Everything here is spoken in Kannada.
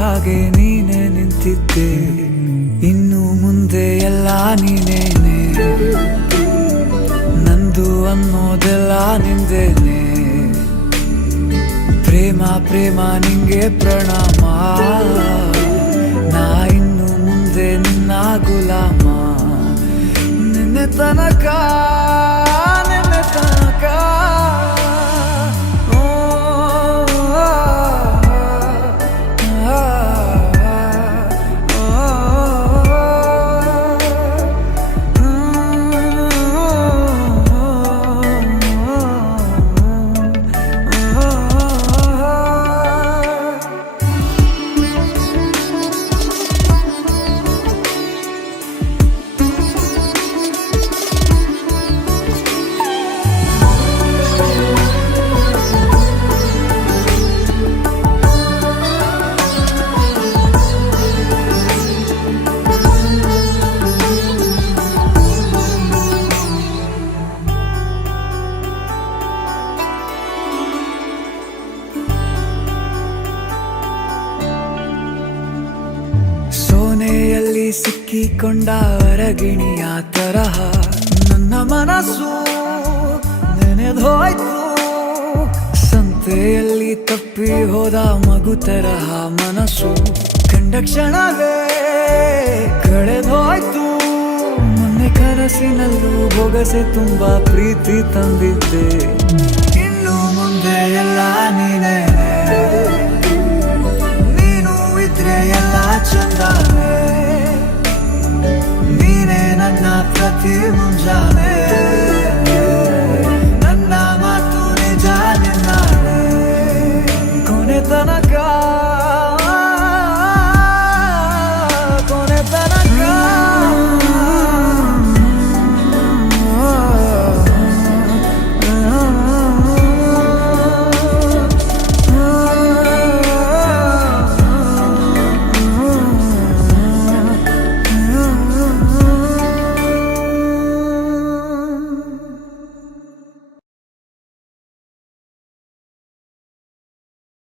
ಹಾಗೆ ನೀನೆ ನಿಂತಿದ್ದೆ, ಇನ್ನು ಮುಂದೆ ಎಲ್ಲ ನೀನೇನೆ, ನಂದು ಅನ್ನೋದೆಲ್ಲ ನಿಂದೇನೆ. ಪ್ರೇಮ ಪ್ರೇಮ ನಿಂಗೆ ಪ್ರಣಾಮ, ನಾ ಇನ್ನು ಮುಂದೆ ನಿನ್ನ ಗುಲಾಮ. ನಿನ್ನೆ ತನಕ ನಿನ್ನೆ ತನಕ ಸೋನೆಯಲ್ಲಿ ಸಿಕ್ಕಿಕೊಂಡ ಅರಗಿಣಿಯ ತರಹ ನನ್ನ ಮನಸ್ಸು ನೆನೆದೋಯ್ತು. ಸಂತೆಯಲ್ಲಿ ತಪ್ಪಿ ಹೋದ ಮಗು ತರಹ ಮನಸ್ಸು ಕಂಡ ಕ್ಷಣವೇ ಕಳೆದೋಯ್ತು. ಮೊನ್ನೆ ಕನಸಿನಲ್ಲೂ ಬೊಗಸೆ ತುಂಬಾ ಪ್ರೀತಿ ತಂದಿದ್ದೆ, ಇನ್ನು ಮುಂದೆ ಎಲ್ಲ ನೀನೇ, ನೀನು ಇದ್ರೆ ಎಲ್ಲ ಚಂದವೇ, ನೀನೇ ನನ್ನ ಪ್ರತಿ ಮುಂಜಾನೆ.